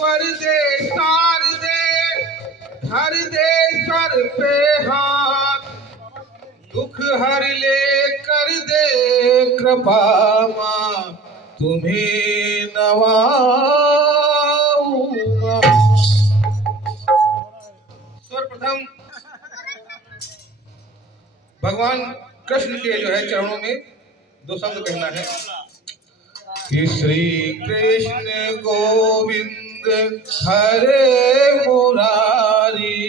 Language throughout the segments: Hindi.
वर दे सार दे धर दे सर पे हाथ दुख हर ले कर दे कृपा माँ तुम्हें नवाऊंगा। सर्वप्रथम भगवान कृष्ण के जो है चरणों में दो शब्द कहना है कि श्री कृष्ण गोविंद हरे मुरारी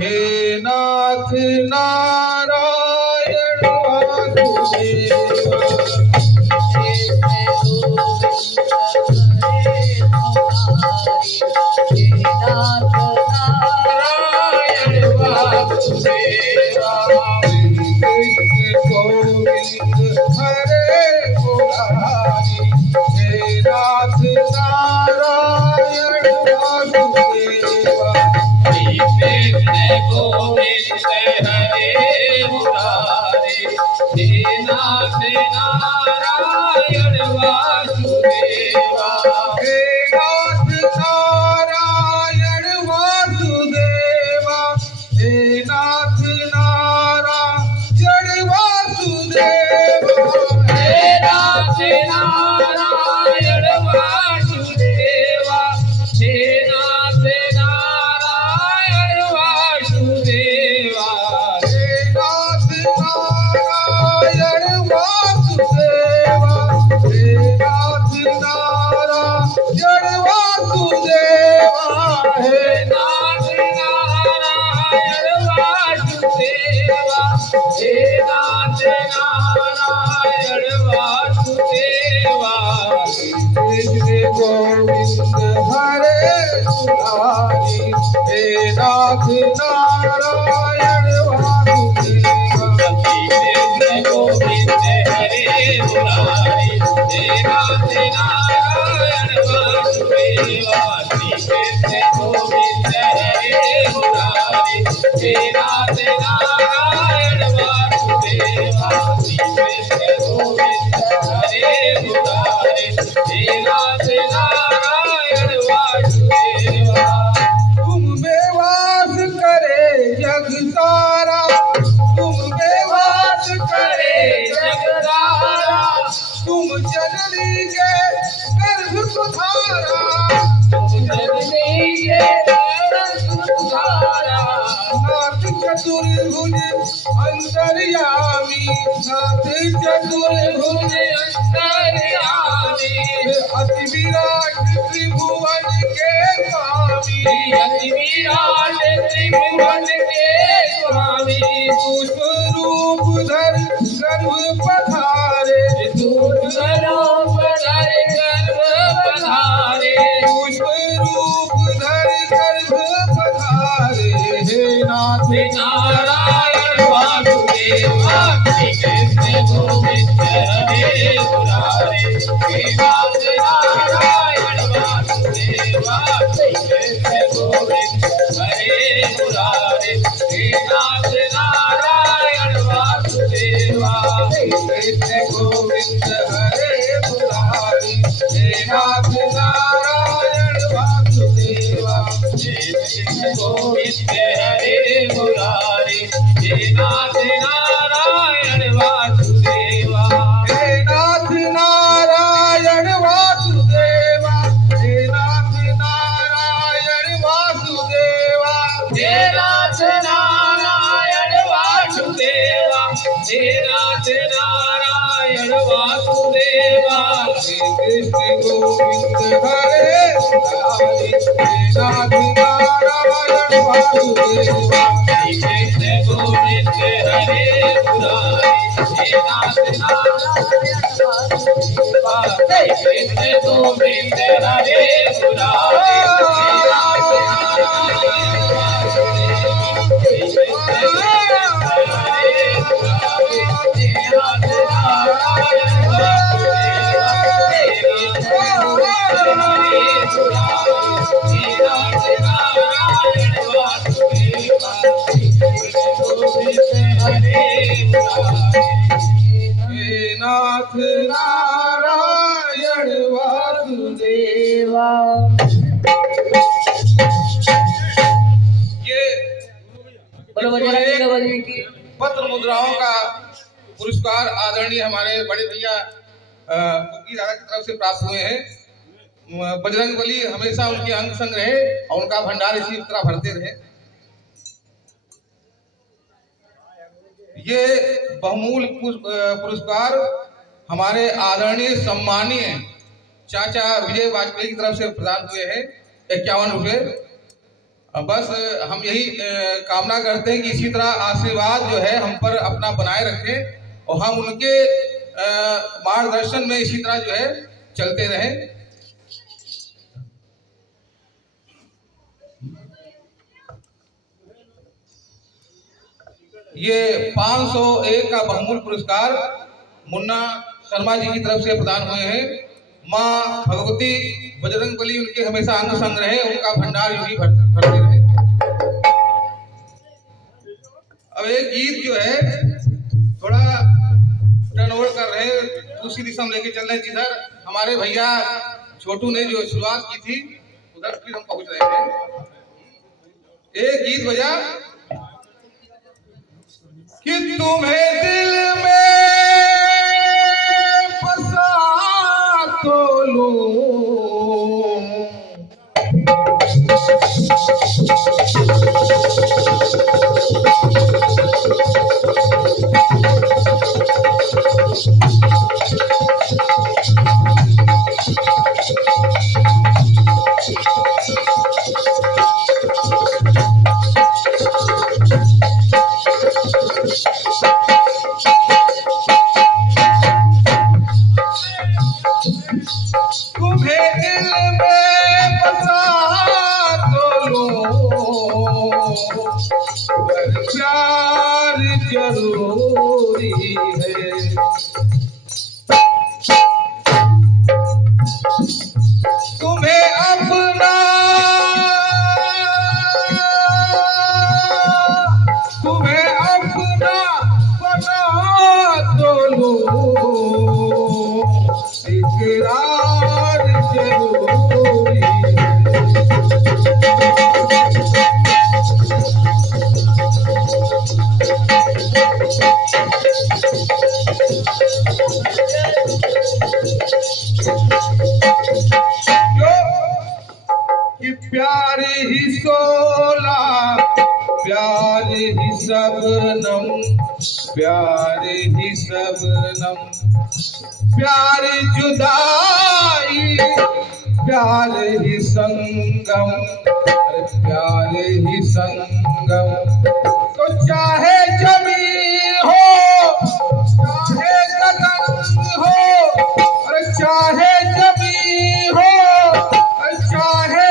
हे नाथ नारायण वासुदेवा गोविंद हरे मुरारी हे नाथ नारायण वासुदेवा। श्री कृष्ण गोविंद हरे मुरारी हे नाथ नारायण वासुदेवा। हे नाथ नारायण वासुदेवा हे नाथ नारायण वासुदेवा। हे नाथ नारायण वासुदेवा हे नाथ नारायण वासुदेवा। हे नाथ नारायण वासुदेवा हे नाथ नारायण वासुदेवा। हे नाथ नारायण वासुदेवा हे नाथ नारायण वासुदेवा। कृष्ण गोविंद हरे मुरारी हे नाथ नारायण वासुदेवा। श्री कृष्ण गोविंद हरे मुरारी हे नाथ नारायण वासुदेवा। श्री कृष्ण गोविंद हरे मुरारी हे नाथ नारायण वासुदेवा। श्री कृष्ण गोविंद हरे मुरारी हे नाथ नारायण वासुदेवा। तुम में वास करे जग सारा तुम में वास करे जग सारा तुम जननी के गर्भ सुधारा नाथ चतुर्भुज अंतर्यामी नाथ चतुर्भुज अति विराट त्रिभुवन के स्वामी पुष्प रूप धर गर्भ पधारे पुष्प रूप धर गर्भ पधारे हे नाथ नारायण वासुदेवा। श्री कृष्ण गोविंद हरे मुरारी हे नाथ नारायण वासुदेवा। श्री कृष्ण गोविंद हरे मुरारी हे नाथ नारायण वासुदेवा। कृष्ण गोविंद हरे मुरारी हे नाथ नारायण वासुदेवा। श्री कृष्ण गोविंद हरे मुरारी हे नाथ नारायण वासुदेवा। हे नाथ नारायण वासुदेवा हे नाथ नारायण वासुदेवा। हे नाथ नारायण वासुदेवा हे नाथ नारायण वासुदेवा। श्री कृष्ण गोविंद हरे मुरारी हे नाथ नारायण वासुदेवा। श्री कृष्ण गोविंद हरे मुरारी हे नाथ नारायण वासुदेवा। श्री कृष्ण गोविंद हरे मुरारी हे नाथ नारायण वासुदेवा। श्री कृष्ण गोविंद हरे मुरारी हे नाथ नारायण वासुदेवा। हे कृष्ण गोविंद हरे मुरारी हे नाथ नारायण वासुदेवा। श्री कृष्ण गोविंद हरे मुरारी हे नाथ नारायण सहस्त्र मुद्राओं का पुरस्कार आदरणीय हमारे बड़े भैया कुकी दादा की तरफ से प्राप्त हुए हैं। बजरंग बली हमेशा उनके अंग संग रहे और उनका भंडार इसी तरह भरते रहे। ये बहुमूल्य पुरस्कार हमारे आदरणीय सम्मानीय चाचा विजय वाजपेयी की तरफ से प्रदान हुए हैं 51 रुपये। बस हम यही कामना करते हैं कि इसी तरह आशीर्वाद जो है हम पर अपना बनाए रखें और हम उनके मार्गदर्शन में इसी तरह जो है चलते रहें। ये 501 का बहुमूल्य पुरस्कार मुन्ना शर्मा जी की तरफ से प्रदान हुए हैं। माँ भगवती बजरंग बली उनके हमेशा अंग संग रहे, उनका भंडार यूं ही भरते रहे। अब एक गीत जो है थोड़ा टर्न ओवर कर रहे हैं, दूसरी दिशा में लेके चल रहे हैं। जिधर हमारे भैया छोटू ने जो शुरुआत की थी उधर फिर हम पहुंच रहे हैं। एक गीत बजा कि तुम्हें दिल में बसा तो लूं, प्यार जरूरी है। तुम्हें अपना बना तो लूं, इकरार जरूरी है। प्यार ही सोला, प्यार ही सबनम, प्यार ही सबनम, प्यार जुदाई, प्यार ही संगम, प्यार ही संगम। तो चाहे जमीन हो, चाहे गगन हो, और चाहे जमीन हो, चाहे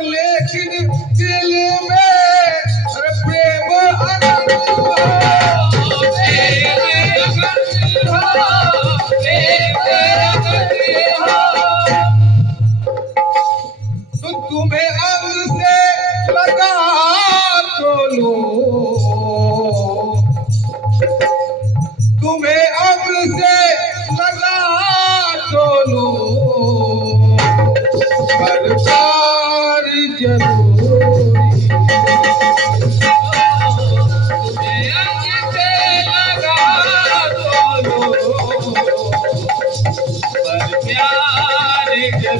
लेकिन दिल में प्रेम आनंद हो, तो तुम्हें अंग से लगा तो लूं, तुम्हें अंग से लगा तो लूं, पर प्यार जरूरी, तुम्हें अंग से लगा तो लूं, पर प्यार जरूरी है,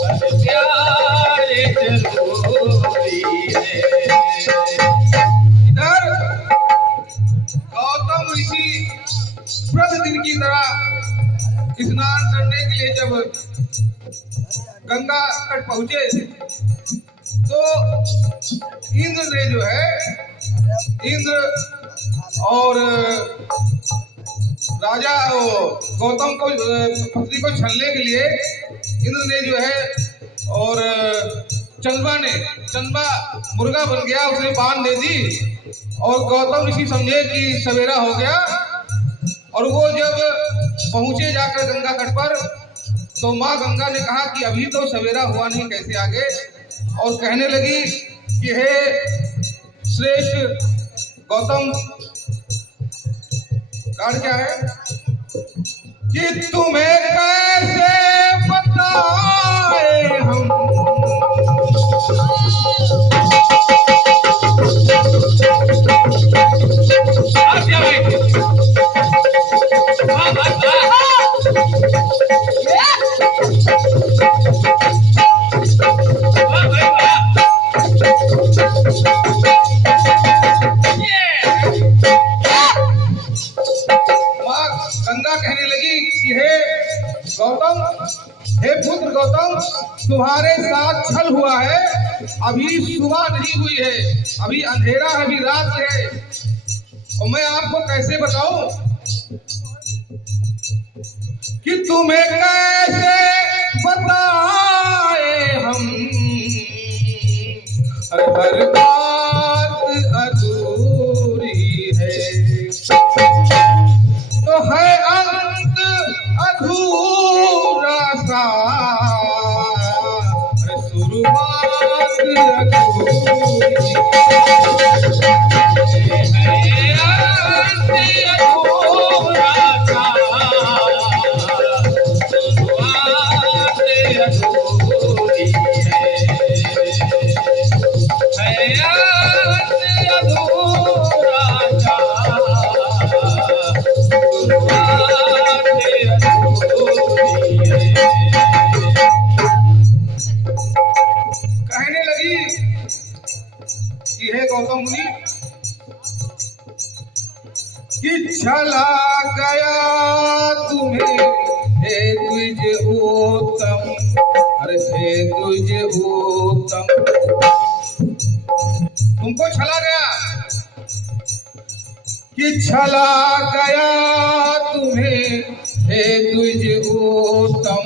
पर प्यार जरूरी है। इधर गौतम ऋषि प्रतिदिन की तरह स्नान करने के लिए जब गंगा तट पहुंचे तो इंद्र ने जो है, इंद्र और राजा गौतम को पत्नी को छलने के लिए इंद्र ने जो है और चंबा मुर्गा बन गया, उसने बांध दे दी और गौतम ऋषि समझे कि सवेरा हो गया। और वो जब पहुंचे जाकर गंगा तट पर तो माँ गंगा ने कहा कि अभी तो सवेरा हुआ नहीं, कैसे आगे, और कहने लगी कि हे श्रेष्ठ गौतम, कारण क्या है कि तुम्हें कैसे बताए हम अभी सुबह नहीं हुई है, अभी अंधेरा है, अभी रात है। और मैं आपको कैसे बताऊं कि तुम्हें कैसे बताए हम, हर बात अधूरी है, तो है अंत अधूरा सा, शुरुआत अधूरी कहने लगी कि हे गौतम मुनि कि चला गया तुम्हें हे द्विज उत्तम, अरे हे द्विज उत्तम, तुमको छला गया कि छला गया तुम्हें हे द्विज उत्तम,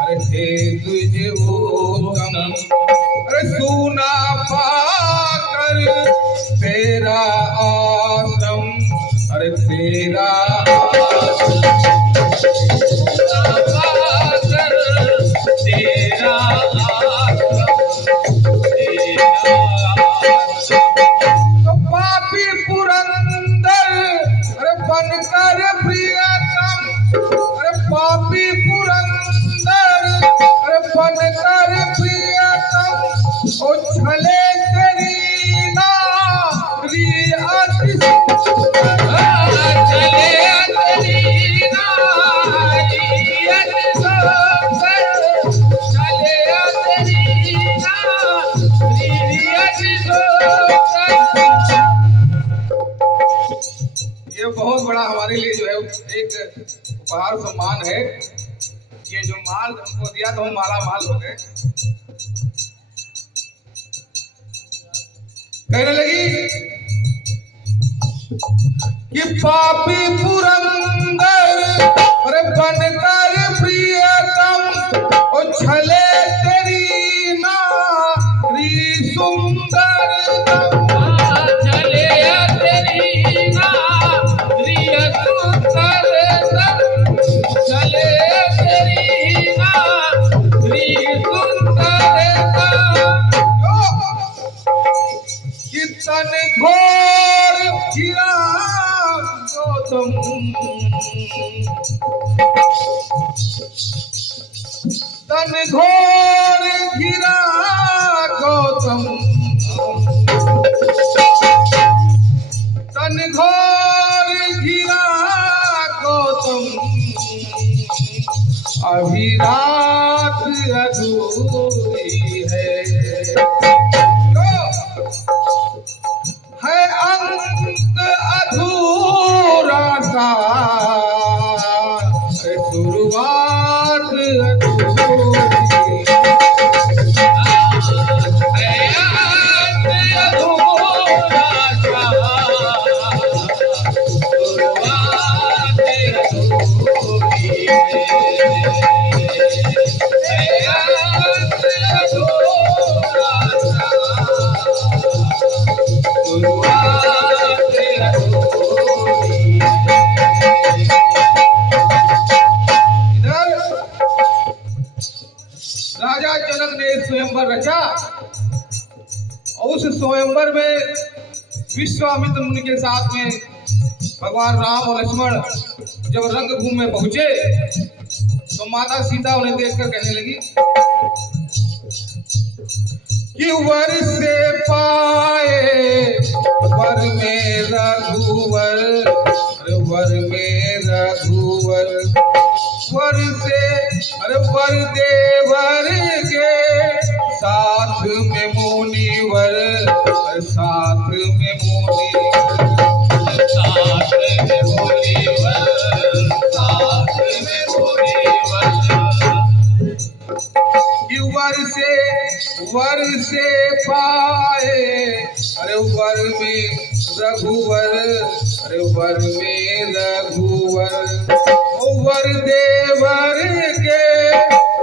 अरे हे द्विज उत्तम, अरे सुना पाकर तेरा आश्रम, अरे तेरा तो पापी पुरंदर अरे बनकर प्रियतम, अरे पापी पुरंदर अरे बनकर प्रियतम, ओ छले तेरी नारी अति ये बहुत बड़ा हमारे लिए जो है एक उपहार सम्मान है। ये जो माल हमको दिया तो हम माला माल हो गए। कहने लगी कि पापी पुरंदर अरे बनकर प्रियतम, ओ छले तेरी नारी सुंदरतम, तन घोर गिरा गौतम, तन घोर गिरा गौतम, तन घोर गिरा गौतम, अभी रात अधूरी है, है अंत अधूरा सा, शुरुआत अधूरी, है अंत अधूरा सा, शुरुआत अधूरी है, अंत अधूरा सा, राजा जनक ने स्वयंवर रचा और उस स्वयंवर में विश्वामित्र मुनि के साथ में भगवान राम और लक्ष्मण जब रंगभूमि में पहुंचे तो माता सीता उन्हें देखकर कहने लगी कि वर से पाए वर में रघुवर, वर में रघुवर, वर से अरे वर देवर के साथ में मुनिवर, साथ में मुनिवर, साथ में मुनिवर, साथ में मुनिवर, वर से पाए, अरे वर में रघुवर, अरे वर में रघुवर। ओ वर देवर के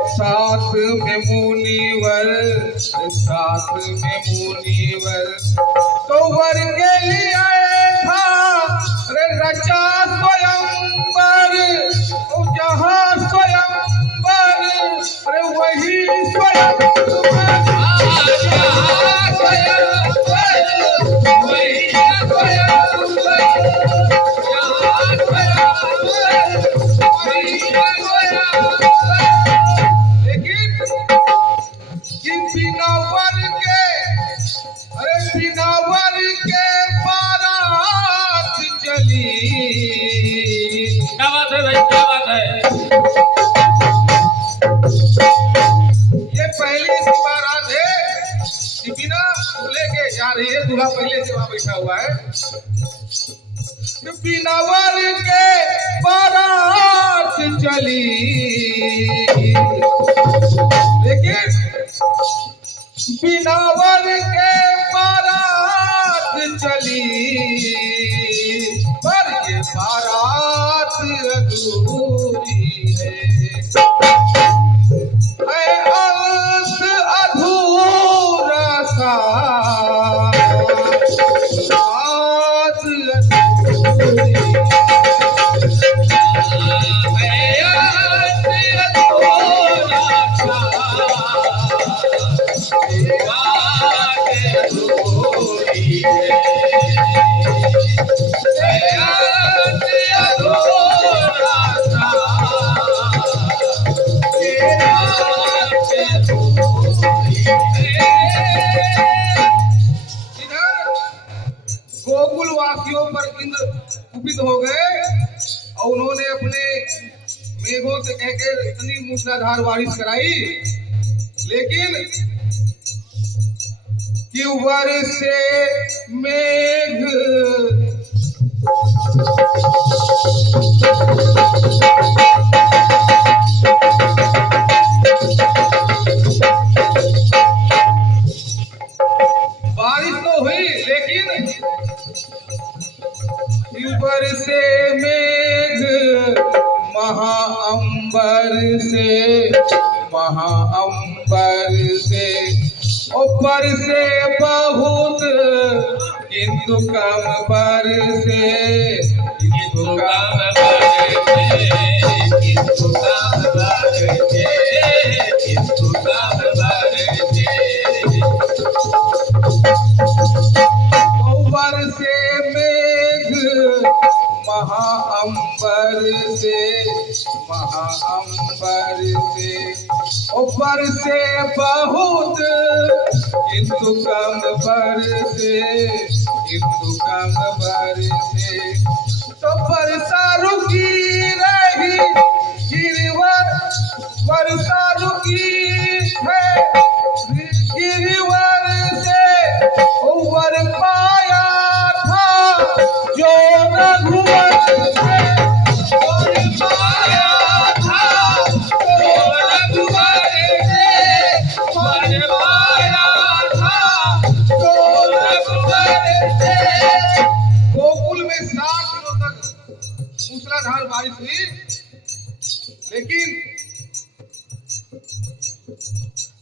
साथ में मुनिवर, साथ में मुनिवर। तो वर के लिए था अरे रचा स्वयंवर, ओ जहाँ स्वयंवर, अरे वही स्वयंवर। लेकिन कि बिना वर के, अरे बिना वर के बारात चली। क्या बात है भाई, क्या बात है। ये पहली सी बारात है कि बिना दूल्हे के जा रही है, दूल्हा पहले से वहां बैठा हुआ है। कि बिना वर के बारात चली, लेकिन बिना वर के बारात चली, पर ये बारात अधूरी है। अंत अधूरा सा बात अधूरी। गोकुल वासियों पर इंद्र कुपित हो गए और उन्होंने अपने मेघों से कहकर इतनी मूसलाधार बारिश कराई, लेकिन कि वर्षे मेघ बारिश तो हुई, लेकिन वर्षे मेघ महाअंबर से, महाअंबर से। ऊपर से बहुत किंतु कम पर से, किंतु कम वर्षे मेघ महाअंबर से, महाअंबर से। ऊपर से बहुत किंतु कम पर से, किंतु कम पर से। तो वर्षा रुकी रही गिरिवर, वर्षा रुकी है गिरिवर से। वर पाया था जो रघुवर से, वर पाया था जो रघुवर से, वर पाया था जो रघुवर से। गोकुल में 7 दिनों तक मूसलाधार बारिश हुई, लेकिन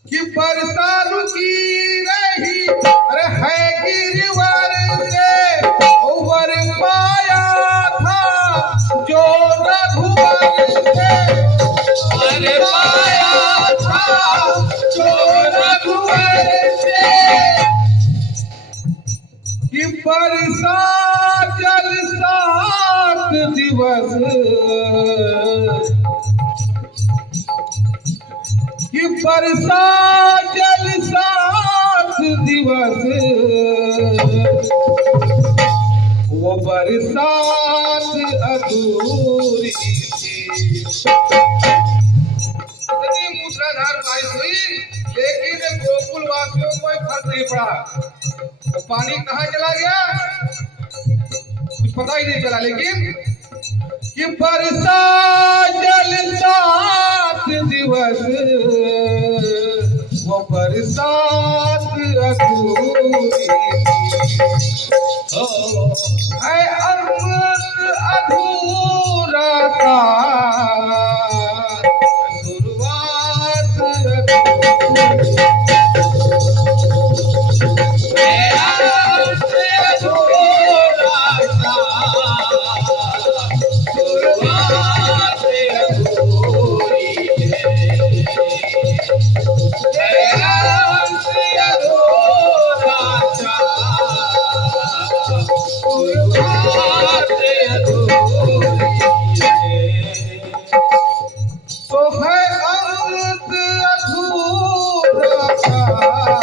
कि वर्षा रुकी रही, अरे है गिरिवर से। वर पाया था जो रघुवर से, वर पाया था जो रघुवर से। कि वर्षा जल 7 दिवस, कि वर्षा जल 7 दिवस। वो बरसात अधूरी थी। इतनी मूसलाधार बारिश हुई, लेकिन गोकुल वासियों को कोई फर्क नहीं पड़ा। वो पानी कहाँ चला गया कुछ पता ही नहीं चला, लेकिन कि वर्षा जल 7 दिवस वो बरसात अधूरी